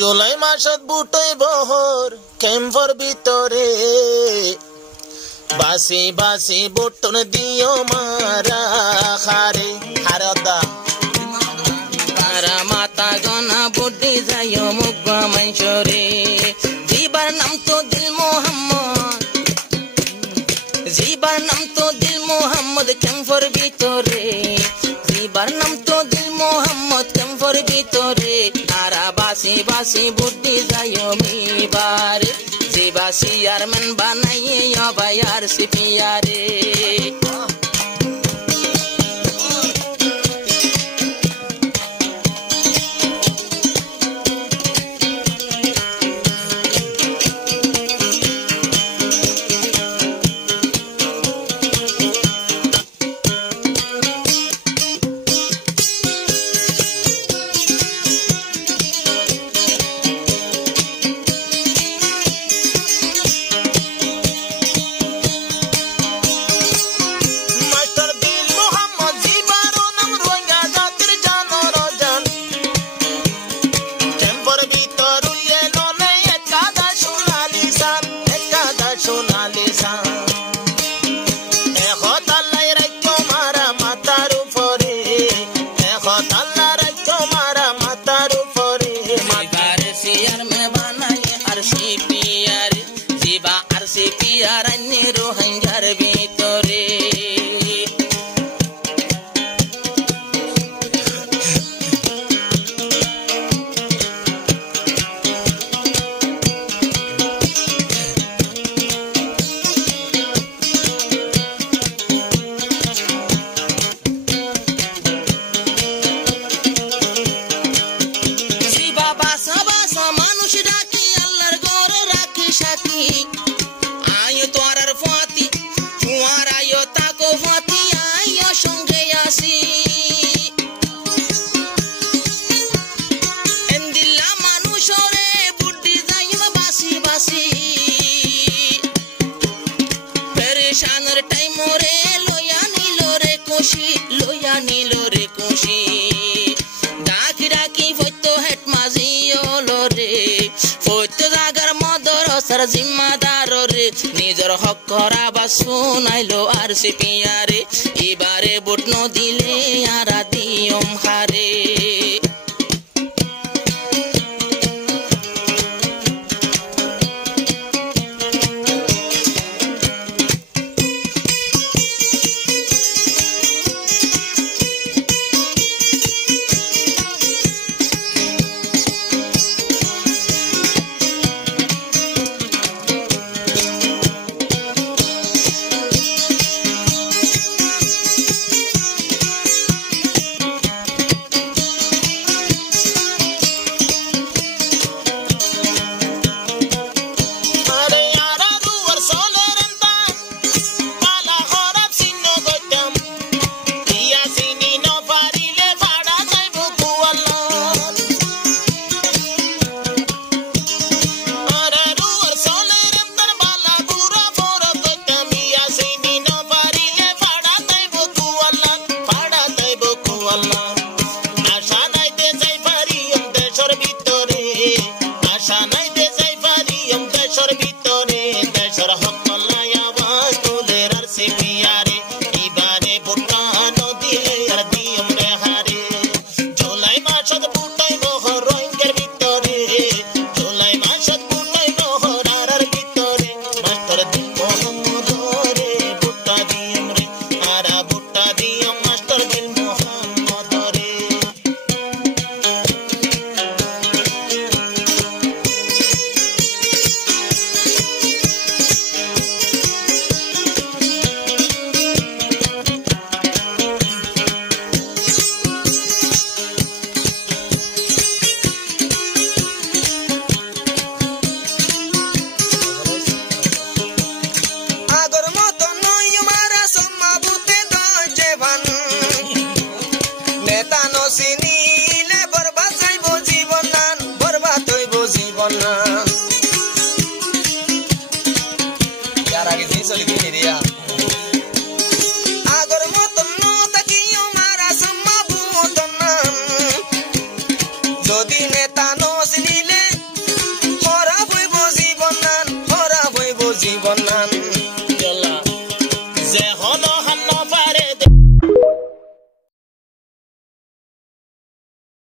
জুলাই মাসত বুটই বহর ক্যাম্পর ভিতরে বাসি বাসি বুটন দিও মারা খারে হারদা তারা মাতা গনা বুদ্ধি যাইও মুগ্ধ মঞ্চরে জীবার নাম তো দিল মোহাম্মদ জীবার নাম তো দিল মোহাম্মদ ক্যাম্পর ভিতরে জীবার নাম তো দিল মোহাম্মদ ক্যাম্পর ভিতরে তারা বাসি বাসি বুদ্ধি যাইও মিবার জীবা চেয়ারম্যান বানাইয়ে ভাইয়ার সিপিয়ারে জিম্মাদার রে নিজের হক করা বা শুনাইলো আর সিপিয়ারে এবারে ভোট ন দিলে আর দিয়ম হারে জীবন না